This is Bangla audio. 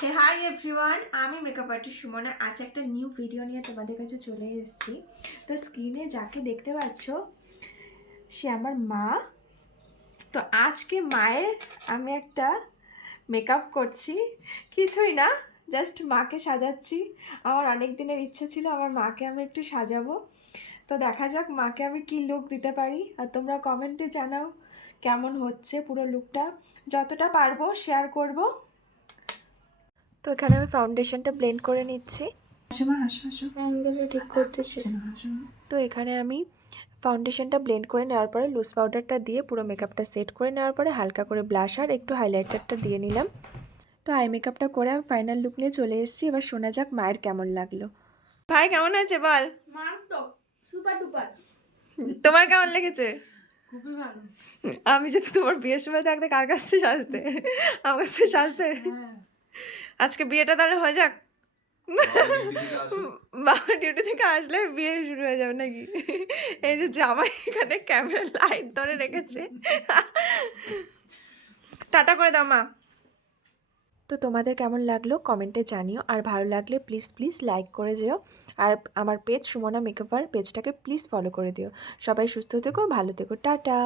হে হাই এভরিওয়ান, আমি মেকআপ আর্টিস্ট সুমনা। আজ একটা নিউ ভিডিও নিয়ে তোমাদের কাছে চলে এসেছি। তো স্ক্রিনে যাকে দেখতে পাচ্ছ সে আমার মা। তো আজকে মায়ের আমি একটা মেকআপ করছি, কিছুই না, জাস্ট মাকে সাজাচ্ছি। আমার অনেক দিনের ইচ্ছে ছিল আমার মাকে আমি একটু সাজাবো। তো দেখা যাক মাকে আমি কি লুক দিতে পারি। আর তোমরা কমেন্টে জানাও কেমন হচ্ছে পুরো লুকটা। যতটা পারবো শেয়ার করব। তো এখানে আমি ফাউন্ডেশনটা ব্লেন্ড করে নিচ্ছি। অ্যাঙ্গেলটা ঠিক করতেছি। তো এখানে আমি ফাউন্ডেশনটা ব্লেন্ড করে নেওয়ার পরে লুজ পাউডারটা দিয়ে পুরো মেকআপটা সেট করে নেওয়ার পরে হালকা করে ব্লাশ আর একটু হাইলাইটারটা দিয়ে নিলাম। তো আই মেকআপটা করে আমি ফাইনাল লুক নিয়ে চলে এসেছি। এবার শোনা যাক মায়ের কেমন লাগলো। ভাই কেমন হয়েছে বল? Super duper. তোমার কেমন লেগেছে? খুবই ভালো। আমি যদি তোমার বিয়ের সময় থাকতে কার কাছ থেকে সাজতে? আমার কাছ থেকে সাজতে? আজকে বিয়েটা তাহলে হয়ে যাক। বাবা ডিউটি থেকে আসলে বিয়ে শুরু হয়ে যাবে নাকি? এই যে জামাই এখানে ক্যামেরা লাইট ধরে রেখেছে। টাটা করে দাও মা। তো তোমাদের কেমন লাগলো কমেন্টে জানিও, আর ভালো লাগলে প্লিজ প্লিজ লাইক করে যেও। আর আমার পেজ সুমনা মেকওভার পেজটাকে প্লিজ ফলো করে দিও। সবাই সুস্থ থেকো, ভালো থেকো, টাটা।